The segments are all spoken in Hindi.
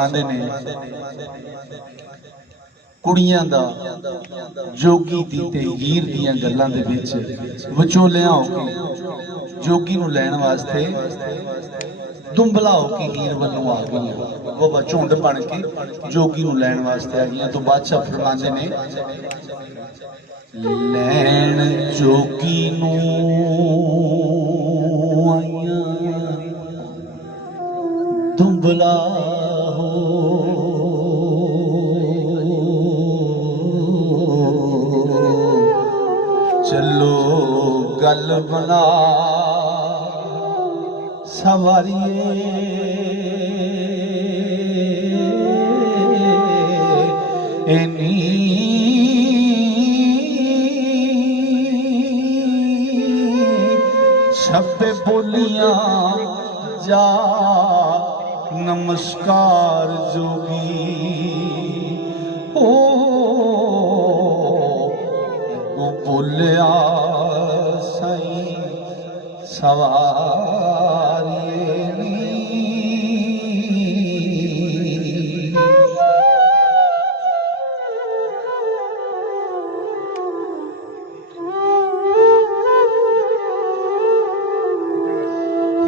फरमाते ने कुड़ियां दा जोगी दी ते हीर दियां गल्लां दे विच विचोलियां हो के जोगी नूं लैण वास्ते दुंबला हो के हीर वल्लों आ गई वो झुंड बन के जोगी नूं लैण वास्ते आ गई। तो बादशाह फरमाते ने लैण जोगी नूं आईयां दुंबला हो चलो गल बना सवारिए एनी शब्द बोलियां जा नमस्कार जोगी ओ बोलिया साईं सवारी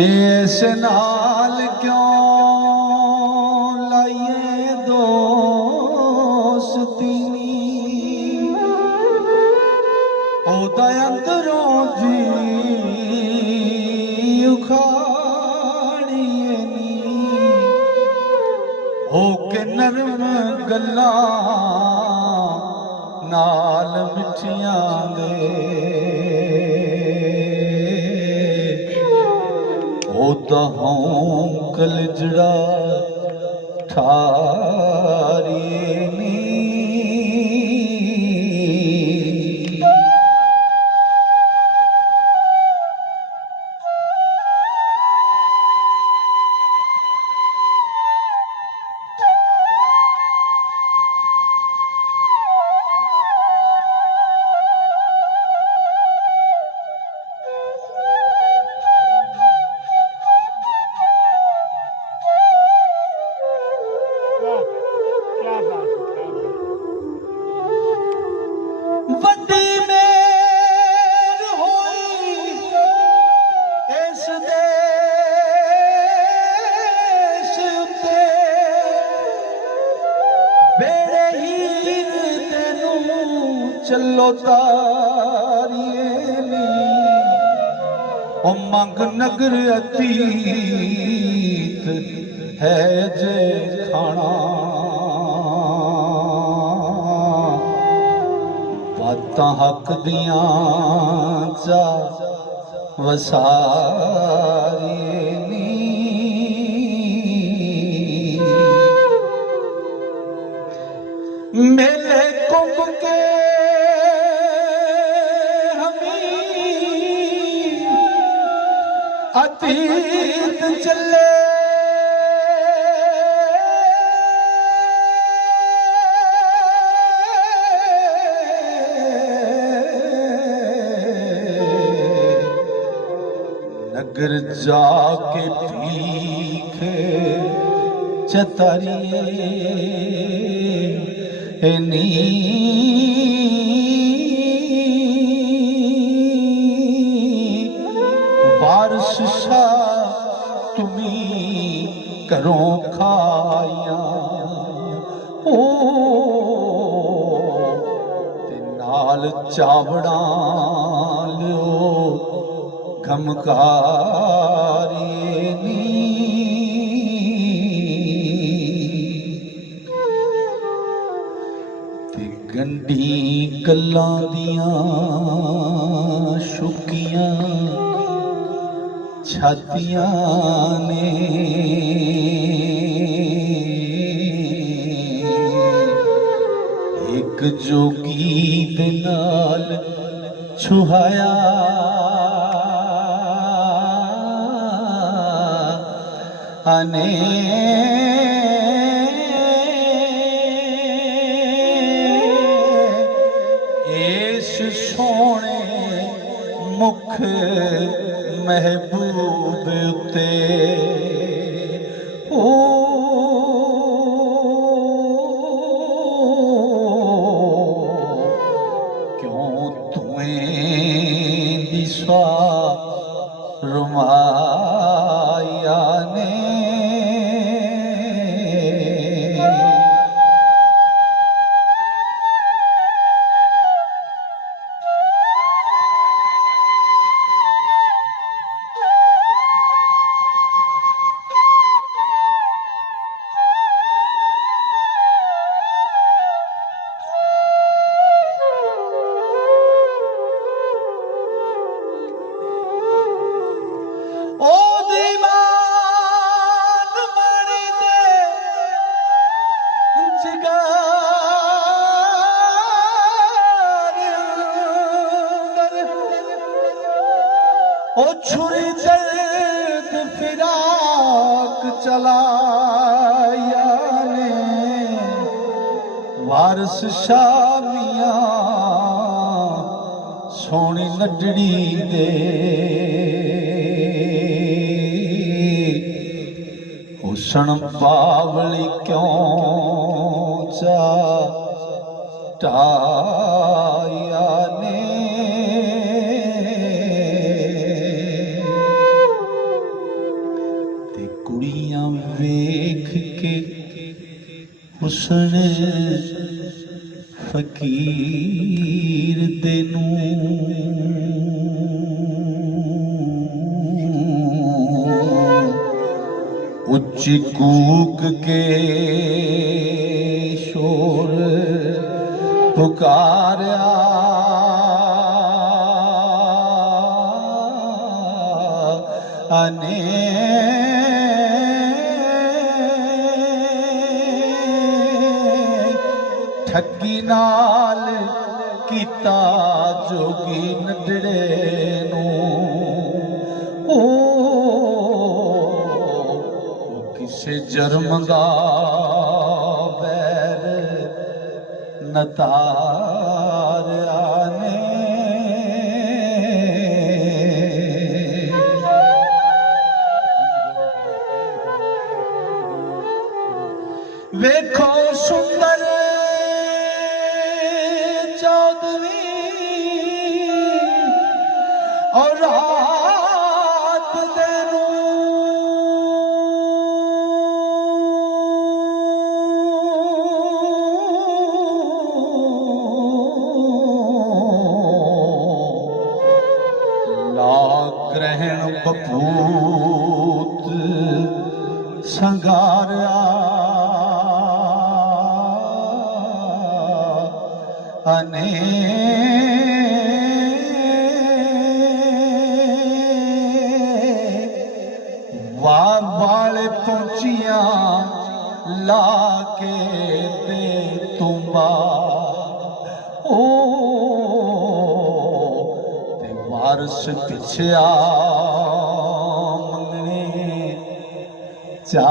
इस नाल क्यों लाइए दोस्ती ओदा अंदरों जी उखाड़िए नी हो के नरम गल्लां नाल मिठियां दे ओदा हों कलजड़ा ठारिए नी चलो तारिए नी ओ मंग नगर अतीत है जे खाना बातां हक दियां चा वसारिए नी मेले कुंभ के अतीत चले नगर जाके भीख चतारिए नी वारिस शाह तुम्ही करों खाया ओ ते नाल चावड़ा लियो खमकारिए नी ते गंढी गल्लां दियां शुकियां छातियां ने एक जोगी दे नाल छुहाया आने इस सोने मुख महबूब ते ओ ओ छुरी दर्द फिराक चलाया ने वारस शामिया सोनी नडड़ी दे हुस्न बावली क्यों चाया ने ते कुड़ियां वेख के हुस्न फकीर दे उच्ची कूक के शोर पुकारा अने ठगी नाल कीता जोगी नडड़े नू ओ किसे जर्म दा बैर नतारिया ने वेखो सुंदर चौधरी और रात देनू ला ग्रहण बपूत संगारिया अने वार वाले पहुंचिया ला के दे तुम्बा ओ ते वारस पिछया मंगने चा